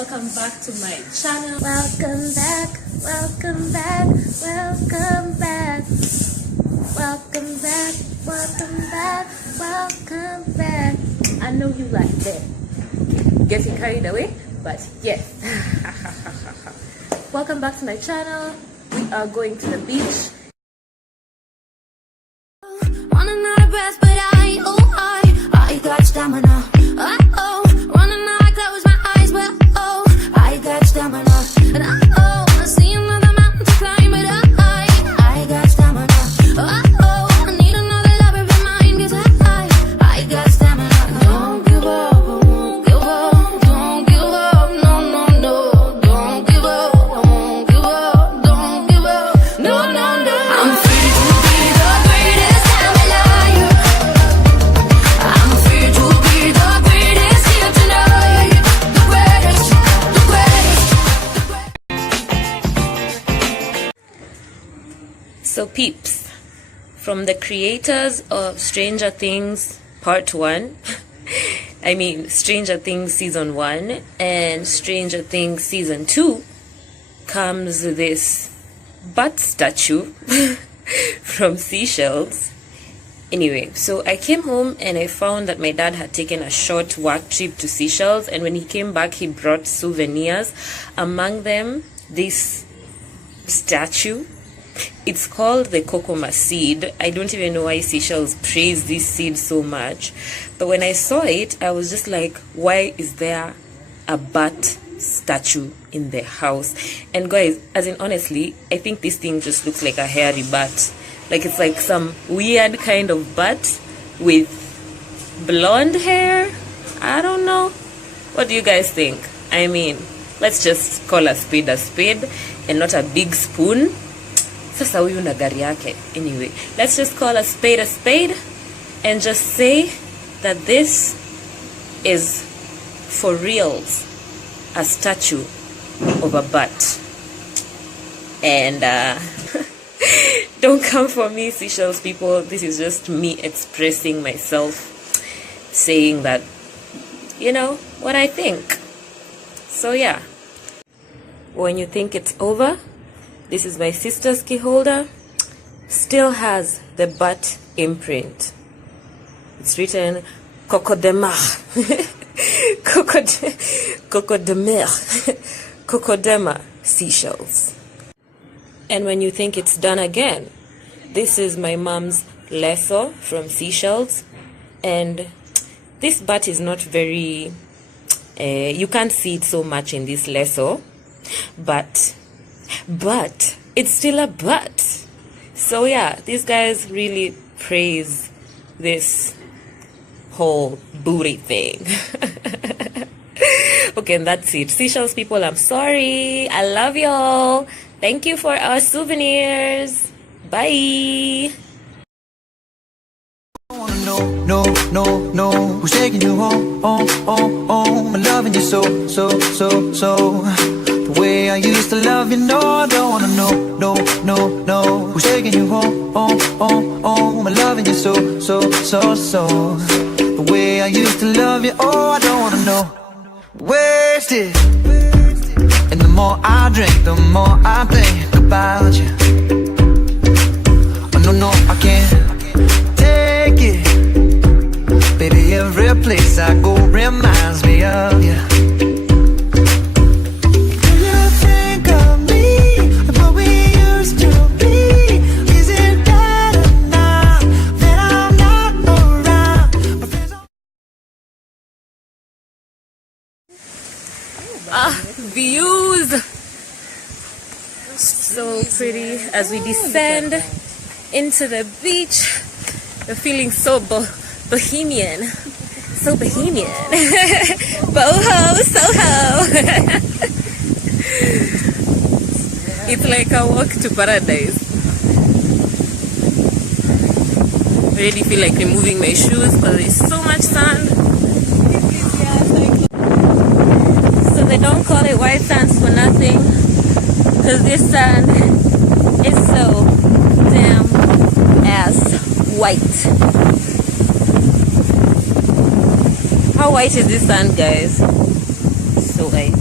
welcome back to my channel. Welcome back, welcome back, welcome back. Welcome back, welcome back, welcome back. I know you like that. Getting carried away, but yes. Welcome back to my channel. We are going to the beach. Running out of breath, but I got stamina. Running out, I close my eyes, but I got stamina. And I see another mountain to climb, but I got stamina. I need another lover of mine, 'cause I got stamina. Don't give up, I won't give up. Don't give up, no, no, no. Don't give up, I won't give up. Don't give up, no, no, no. I'm free to be the greatest I'm alive. I'm free to be the greatest here tonight. The greatest, the greatest, the greatest. So peeps, from the creators of Stranger Things Part 1, I mean Stranger Things Season 1 and Stranger Things Season 2, comes this butt statue from seashells. Anyway, so I came home and I found that my dad had taken a short work trip to Seychelles, and when he came back he brought souvenirs, among them this statue. It's called the kokoma seed. I don't even know why Seychelles praise this seed so much, but when I saw it I was just like, why is there a butt statue in the house? And guys, as in honestly, I think this thing just looks like a hairy butt. Like it's like some weird kind of butt with blonde hair. I don't know. What do you guys think? I mean, let's just call a spade and not a big spoon. Sasa huyu na gari yake. Anyway, let's just call a spade and just say that this is for reals a statue of a butt. And don't come for me, Seychelles people. This is just me expressing myself, saying that, you know, what I think. So yeah, when you think it's over, this is my sister's key holder. Still has the butt imprint. It's written Cocodema. Cocodema Seychelles. And when you think it's done again, this is my mom's lesso from Seychelles. And this butt is not very, you can't see it so much in this lesso, but it's still a butt. So yeah, these guys really praise this whole booty thing. Okay, and that's it. Seychelles people, I'm sorry. I love y'all. Thank you for our souvenirs. Bye. No, who's taking you home, I'm loving you so. The way I used to love you, no, I don't wanna know, no, who's taking you home, I'm loving you so. The way I used to love you, oh, I don't wanna know. Wasted, and the more I drink, the more I think about you. Oh, no, I can't take it. Baby, every place I go reminds me of you. Do you think of me, what we used to be? Is it better now that I'm not around? My friends Views so pretty as we descend into the beach. We're feeling so bohemian. So bohemian. Boho, Soho. It's like a walk to paradise. I really feel like removing my shoes because there's so much sand. So they don't call it white sands for nothing, because this sand is so damn ass white. How white is this sand, guys? So white.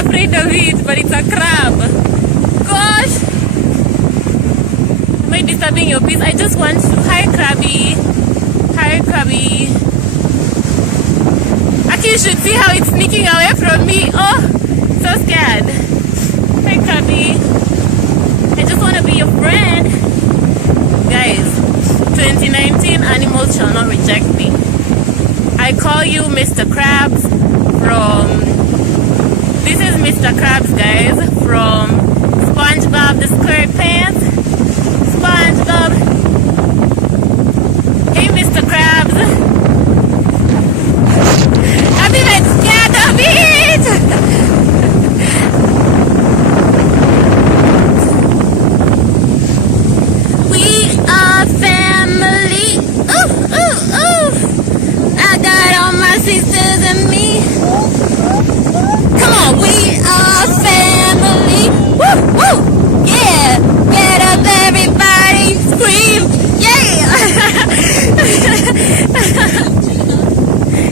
afraid of it, but it's a crab. Gosh! Am I disturbing your peace? I just want to... Hi, crabby. Hi, crabby. Actually, you should see how it's sneaking away from me. Oh, so scared. Hi, crabby. I just want to be your friend. Guys, 2019, animals shall not reject me. I call you Mr. Krabs from... This is Mr. Krabs, guys, from SpongeBob the SquarePants. SpongeBob. Hey, Mr. Krabs. I'm even scared of it. We are family. Ooh, ooh, ooh. I got all my sisters and me. Come on, we are family. Woo, woo. Yeah. Get up, everybody. Scream. Yeah.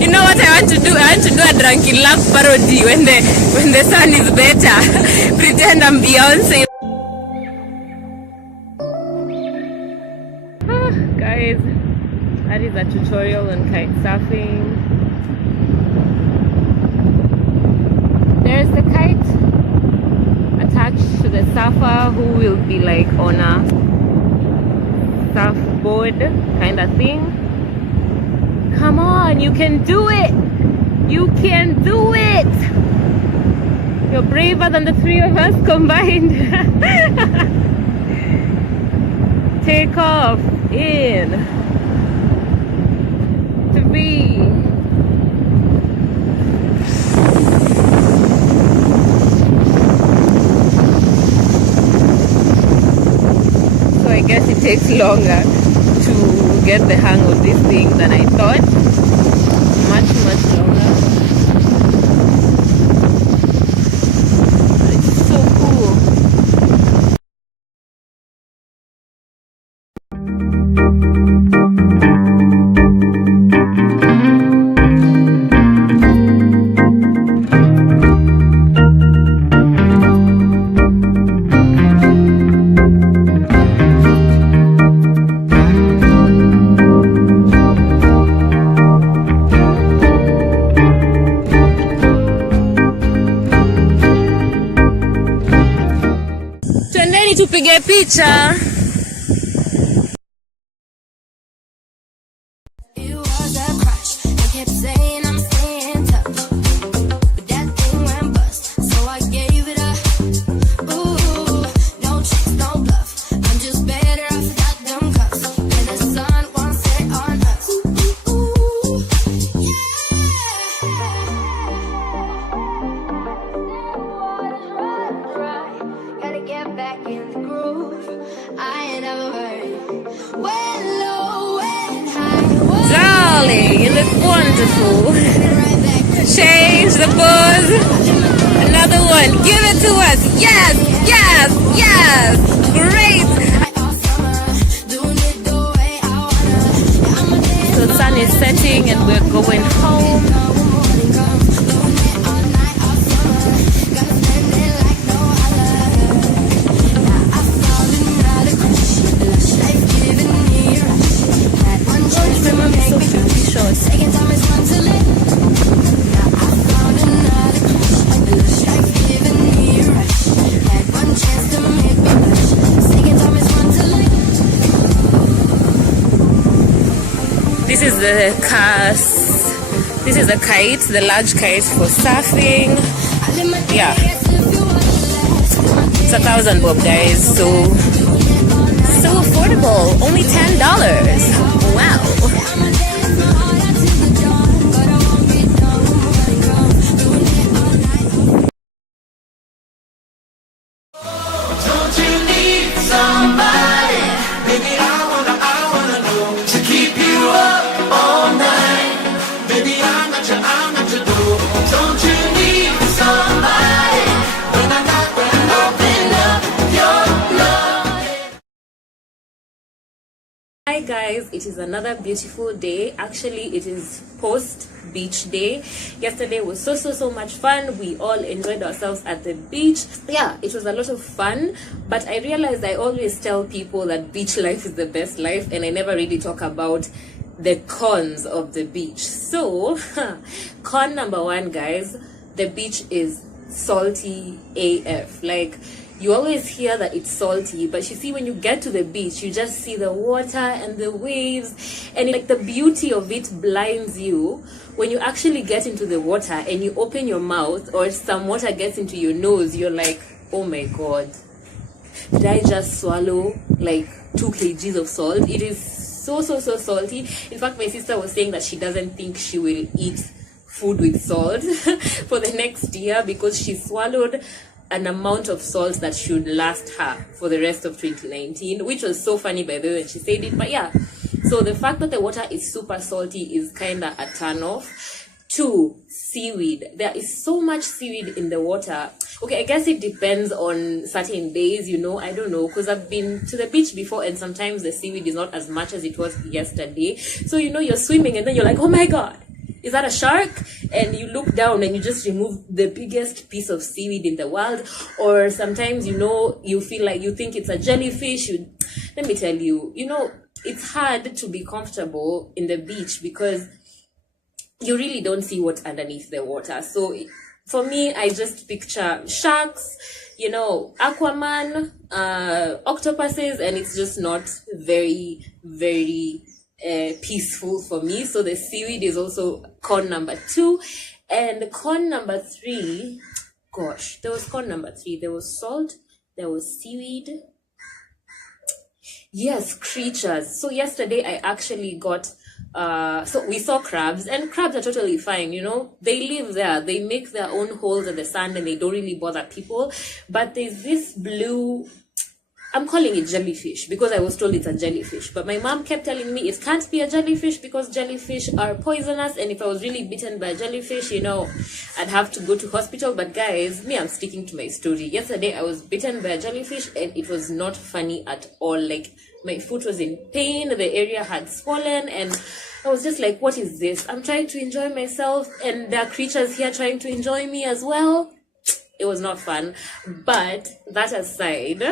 You know what I want to do? I want to do a drunken love parody when the sun is better. Pretend I'm Beyonce. Guys, that is a tutorial on kite surfing. There's the kite attached to the surfer who will be like on a surfboard kind of thing. Come on, you can do it! You can do it! You're braver than the three of us combined. Take off. In. 3. So I guess it takes longer to get the hang of this thing than I thought. Much longer. But it's so cool. Tupige picha. It was a crush. I kept saying I'm staying tough, but that thing went bust, so I gave it up. Ooh, no tricks, no bluff. I'm just better off without them cuffs. And the sun won't set on us. Ooh, yeah. Gotta get back in the groove. I ain't never worried. When low, when high, Darling, you look wonderful. right back. Change the pose. Another one. Give it to us. Yes, yes, yes. Great. All summer, doing it the way I wanna. I'm a So the sun is setting and we're going home. morning comes, doing it all night, all summer. Gotta spend it like no other. Now I found another crush, lush life giving me a rush. Had one chance to make me blush. Second time is one to live. Now I found another crush, lush life giving me a rush. Had one chance to make me blush. Second time is one to live. This is the cast. This is the kite, the large kite for surfing. Yeah. It's 1,000 bob, guys. So affordable. Only $10. Wow. Don't you need somebody? Baby, I wanna know to keep you up all night. Baby, I'm not your door. Don't you need somebody? When I open up your love. I Hi guys, it is another beautiful day. Actually, it is post beach day. Yesterday was so much fun. We all enjoyed ourselves at the beach. Yeah, it was a lot of fun, but I realized I always tell people that beach life is the best life, and I never really talk about the cons of the beach. So con number one, guys, the beach is salty AF. Like, you always hear that it's salty, but you see, when you get to the beach, you just see the water and the waves, and like the beauty of it blinds you. When you actually get into the water and you open your mouth, or some water gets into your nose, you're like, oh my god, did I just swallow like 2 kgs of salt? It is so salty. In fact, my sister was saying that she doesn't think she will eat food with salt for the next year, because she swallowed an amount of salt that should last her for the rest of 2019, which was so funny, by the way, when she said it. But yeah, so the fact that the water is super salty is kind of a turn off. 2, seaweed. There is so much seaweed in the water. Okay, I guess it depends on certain days, you know, I don't know, because I've been to the beach before, and sometimes the seaweed is not as much as it was yesterday. So, you know, you're swimming and then you're like, oh my god, is that a shark? And you look down and you just remove the biggest piece of seaweed in the world. Or sometimes, you know, you feel like you think it's a jellyfish. Let me tell you, you know, it's hard to be comfortable in the beach because you really don't see what's underneath the water. So for me, I just picture sharks, you know, Aquaman, octopuses, and it's just not very peaceful for me. So the seaweed is also con number 2. And con number 3, gosh, there was con number 3. There was salt, there was seaweed. Yes, creatures. So yesterday I actually got so we saw crabs, and crabs are totally fine, you know, they live there, they make their own holes in the sand, and they don't really bother people. But there's this blue, I'm calling it jellyfish because I was told it's a jellyfish, but my mom kept telling me it can't be a jellyfish because jellyfish are poisonous, and if I was really bitten by a jellyfish, you know, I'd have to go to hospital. But guys, me, I'm sticking to my story. Yesterday I was bitten by a jellyfish, and it was not funny at all. Like, my foot was in pain, the area had swollen, and I was just like, what is this? I'm trying to enjoy myself, and there are creatures here trying to enjoy me as well. It was not fun. But that aside,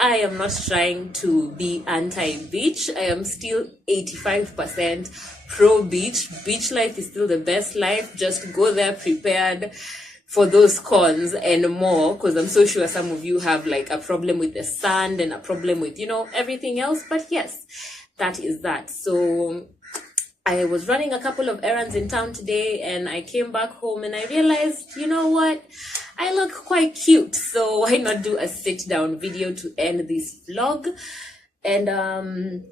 I am not trying to be anti-beach. I am still 85% pro-beach. Beach life is still the best life. Just go there prepared for those cons and more, because I'm so sure some of you have like a problem with the sand and a problem with, you know, everything else. But yes, that is that. So I was running a couple of errands in town today, and I came back home and I realized, you know what, I look quite cute, so why not do a sit down video to end this vlog? And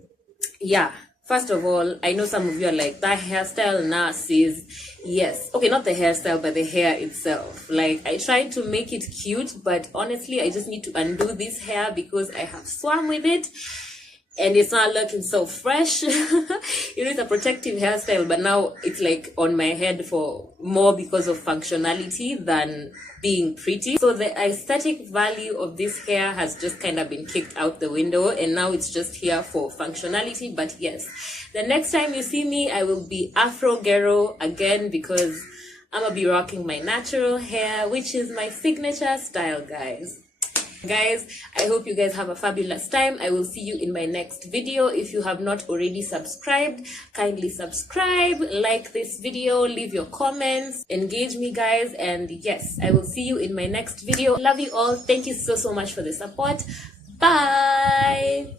yeah, first of all, I know some of you are like, that hairstyle now, sis. Yes, okay, not the hairstyle, but the hair itself. Like, I tried to make it cute, but honestly, I just need to undo this hair because I have swam with it and it's not looking so fresh. You know, it's a protective hairstyle, but now it's like on my head for more because of functionality than being pretty. So the aesthetic value of this hair has just kind of been kicked out the window, and now it's just here for functionality. But yes, the next time you see me, I will be Afro Ghetto again, because I'm gonna be rocking my natural hair, which is my signature style, guys. Guys, I hope you guys have a fabulous time. I will see you in my next video. If you have not already subscribed, kindly subscribe, like this video, leave your comments, engage me, guys. And yes, I will see you in my next video. Love you all. Thank you so much for the support. Bye.